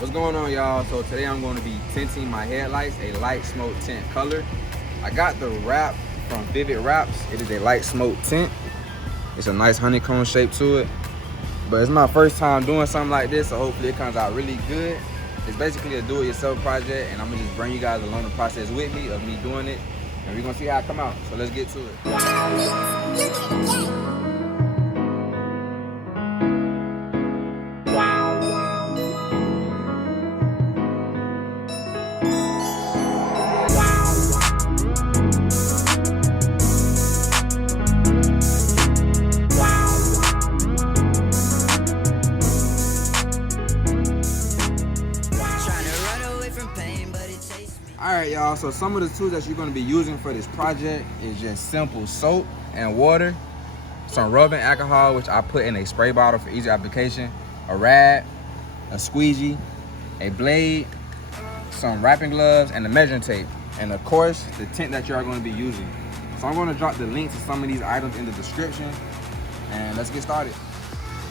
What's going on, y'all? So today I'm going to be tinting my headlights a light smoke tint color. I got the wrap from VVIVID Wraps. It is a light smoke tint. It's a nice honeycomb shape to it. But it's my first time doing something like this, so hopefully it comes out really good. It's basically a do-it-yourself project, and I'm gonna just bring you guys along the process with me of me doing it, and we're gonna see how it come out. So let's get to it. Alright, y'all, so some of the tools that you're going to be using for this project is just simple soap and water, some rubbing alcohol, which I put in a spray bottle for easy application, a rag, a squeegee, a blade, some wrapping gloves, and the measuring tape, and of course the tint that you are going to be using. So I'm going to drop the links to some of these items in the description, and let's get started.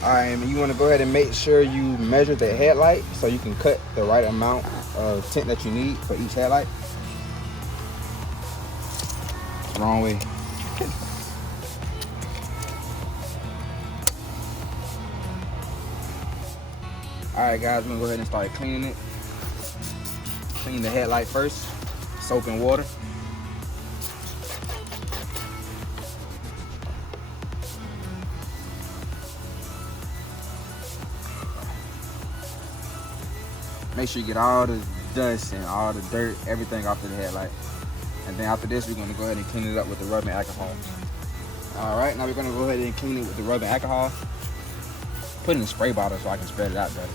Alright, you want to go ahead and make sure you measure the headlight so you can cut the right amount of tint that you need for each headlight. Wrong way. Alright guys, we're gonna go ahead and start cleaning it. Clean the headlight first, soap and water. Make sure you get all the dust and all the dirt, everything off of the headlight. And then after this, we're gonna go ahead and clean it up with the rubbing alcohol. All right, now we're gonna go ahead and clean it with the rubbing alcohol. Put it in a spray bottle so I can spread it out better.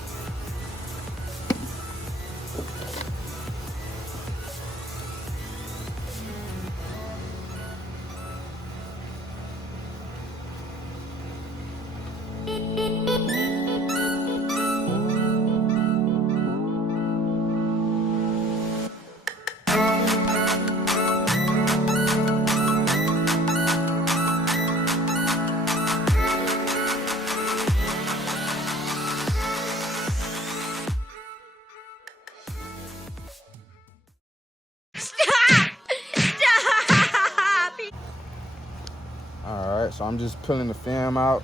Alright, so I'm just pulling the film out.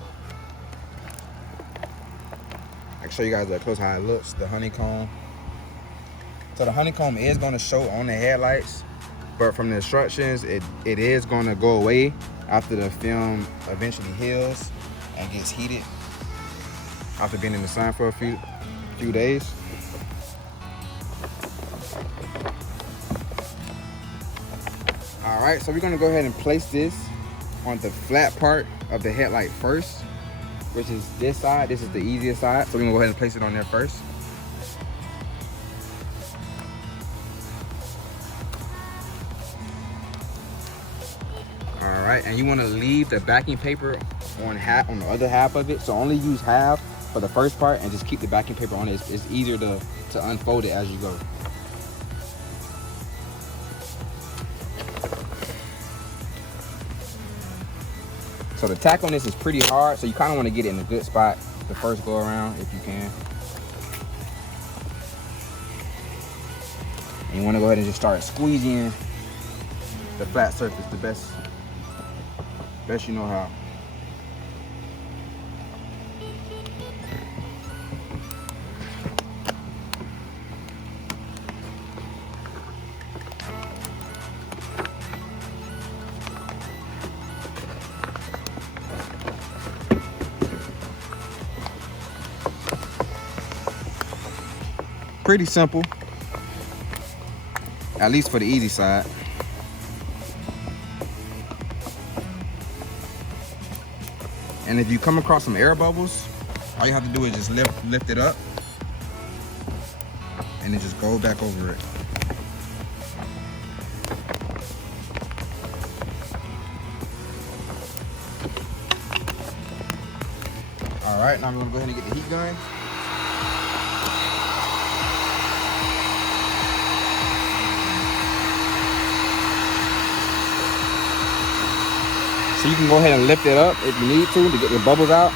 I can show you guys up close how it looks, the honeycomb. So the honeycomb is going to show on the headlights, but from the instructions, it is going to go away after the film eventually heals and gets heated after being in the sun for a few days. Alright, so we're going to go ahead and place this on the flat part of the headlight first, which is this side. This is the easiest side, so we're gonna go ahead and place it on there first. All right, and you want to leave the backing paper on the other half of it, so only use half for the first part and just keep the backing paper on it. It's easier to unfold it as you go. So the tack on this is pretty hard, so you kind of want to get it in a good spot the first go around if you can. And you want to go ahead and just start squeezing the flat surface the best you know how. Pretty simple, at least for the easy side. And if you come across some air bubbles, all you have to do is just lift it up and then just go back over it. All right, now we're gonna go ahead and get the heat gun. So you can go ahead and lift it up if you need to get the bubbles out.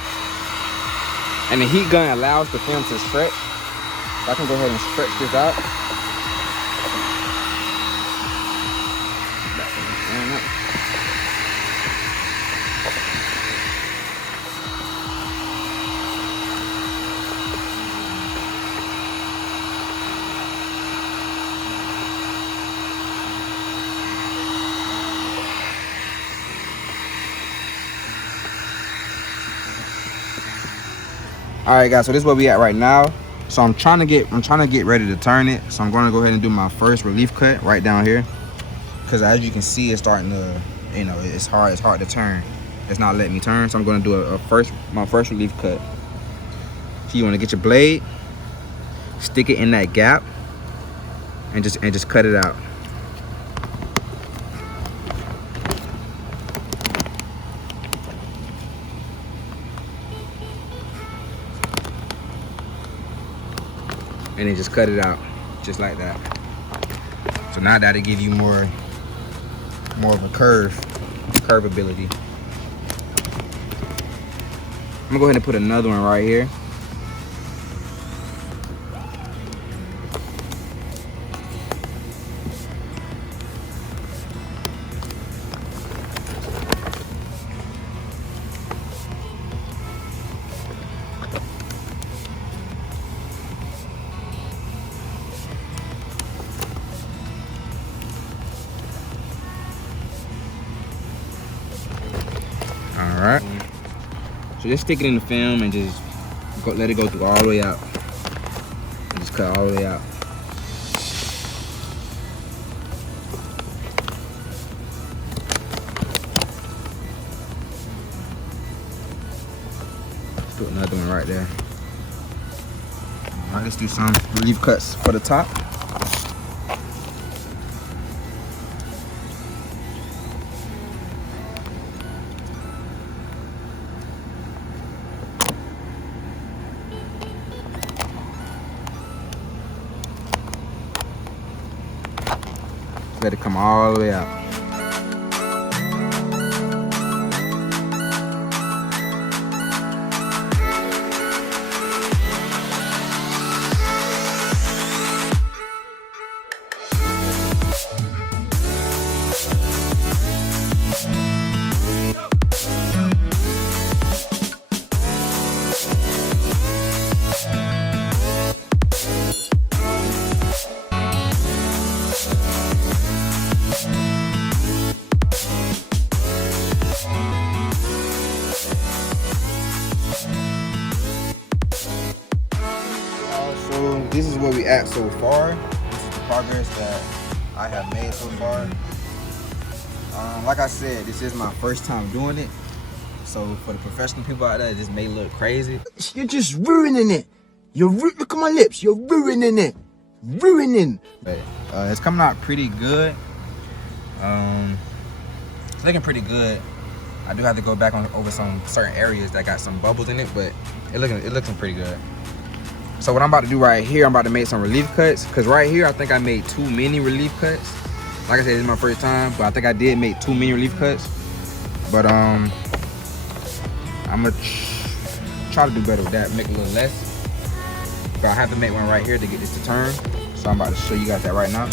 And the heat gun allows the film to stretch. I can go ahead and stretch this out. All right, guys. So this is where we at right now. So I'm trying to get ready to turn it. So I'm going to go ahead and do my first relief cut right down here, because as you can see, it's starting to, you know, it's hard to turn. It's not letting me turn. So I'm going to do my first relief cut. So you want to get your blade, stick it in that gap, and just cut it out. And then just cut it out, just like that. So now that'll give you more of a curvability. I'm gonna go ahead and put another one right here. All right. So just stick it in the film and just let it go through all the way out. And just cut all the way out. Let's do another one right there. All right, let's do some relief cuts for the top. Let it come all the way out. This is where we at so far. This is the progress that I have made so far. Like I said, this is my first time doing it. So for the professional people out there, this may look crazy. You're just ruining it. Look at my lips. You're ruining it. Ruining. But it's coming out pretty good. It's looking pretty good. I do have to go back over some certain areas that got some bubbles in it, but it looking pretty good. So what I'm about to do right here, I'm about to make some relief cuts, because right here I think I made too many relief cuts. Like I said, this is my first time, but I think I did make too many relief cuts. But I'm gonna try to do better with that, make a little less. But I have to make one right here to get this to turn. So I'm about to show you guys that right now.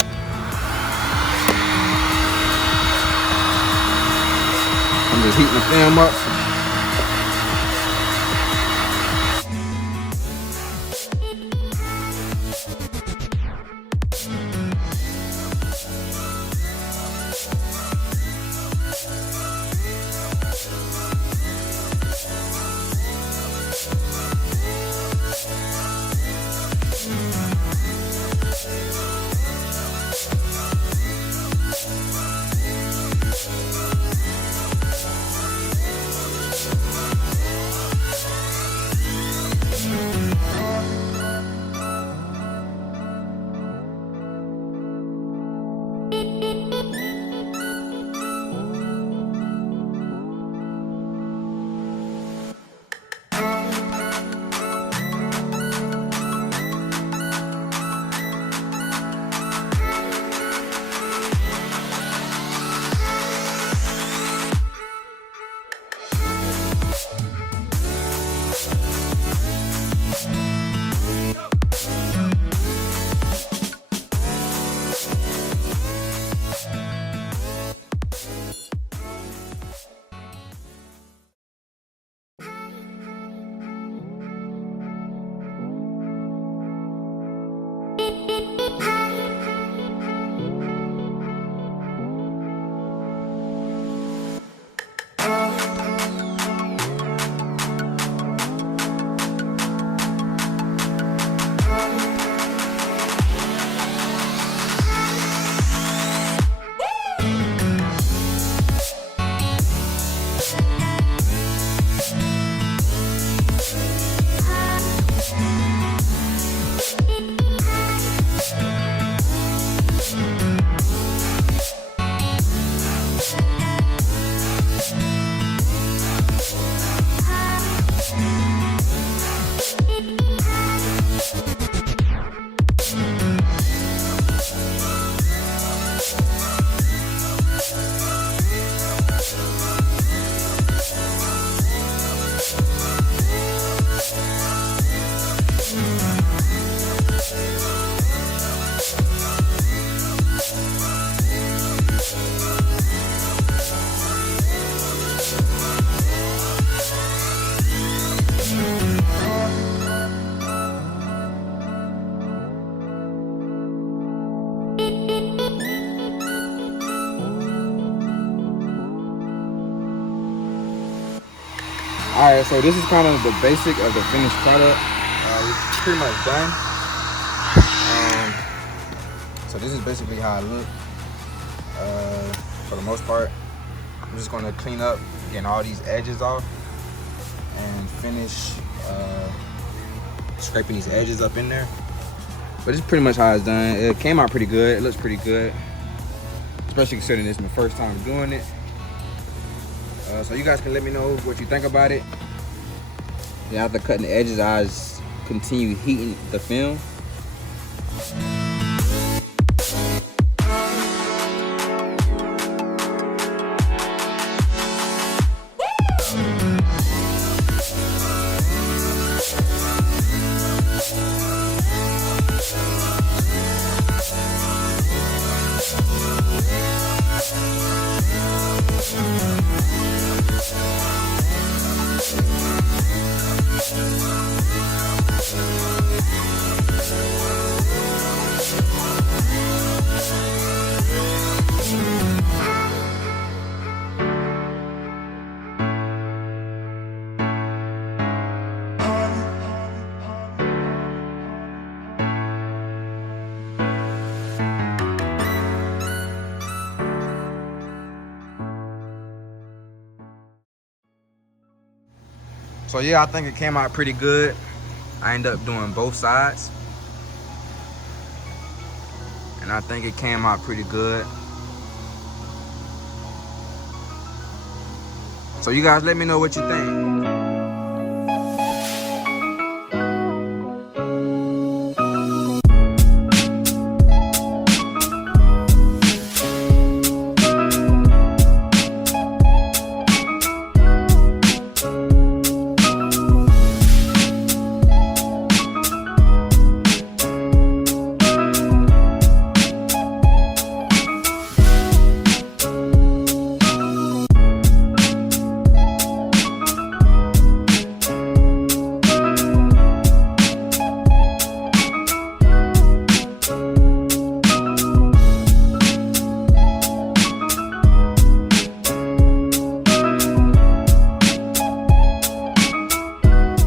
I'm just heating the film up. Alright, so this is kind of the basic of the finished product. We're pretty much done. So this is basically how it looks. For the most part, I'm just gonna clean up, getting all these edges off, and finish scraping these edges up in there. But this is pretty much how it's done. It came out pretty good. It looks pretty good, especially considering this is my first time doing it. So you guys can let me know what you think about it. And after cutting the edges, I just continue heating the film. So yeah, I think it came out pretty good. I ended up doing both sides, and I think it came out pretty good. So you guys let me know what you think.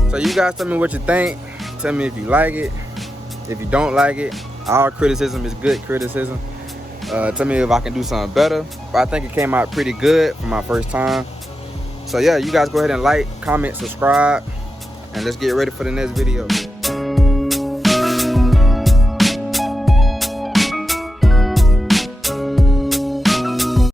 So you guys tell me what you think. Tell me if you like it. If you don't like it, all criticism is good criticism. Tell me if I can do something better. But I think it came out pretty good for my first time. So yeah, you guys go ahead and like, comment, subscribe, and let's get ready for the next video.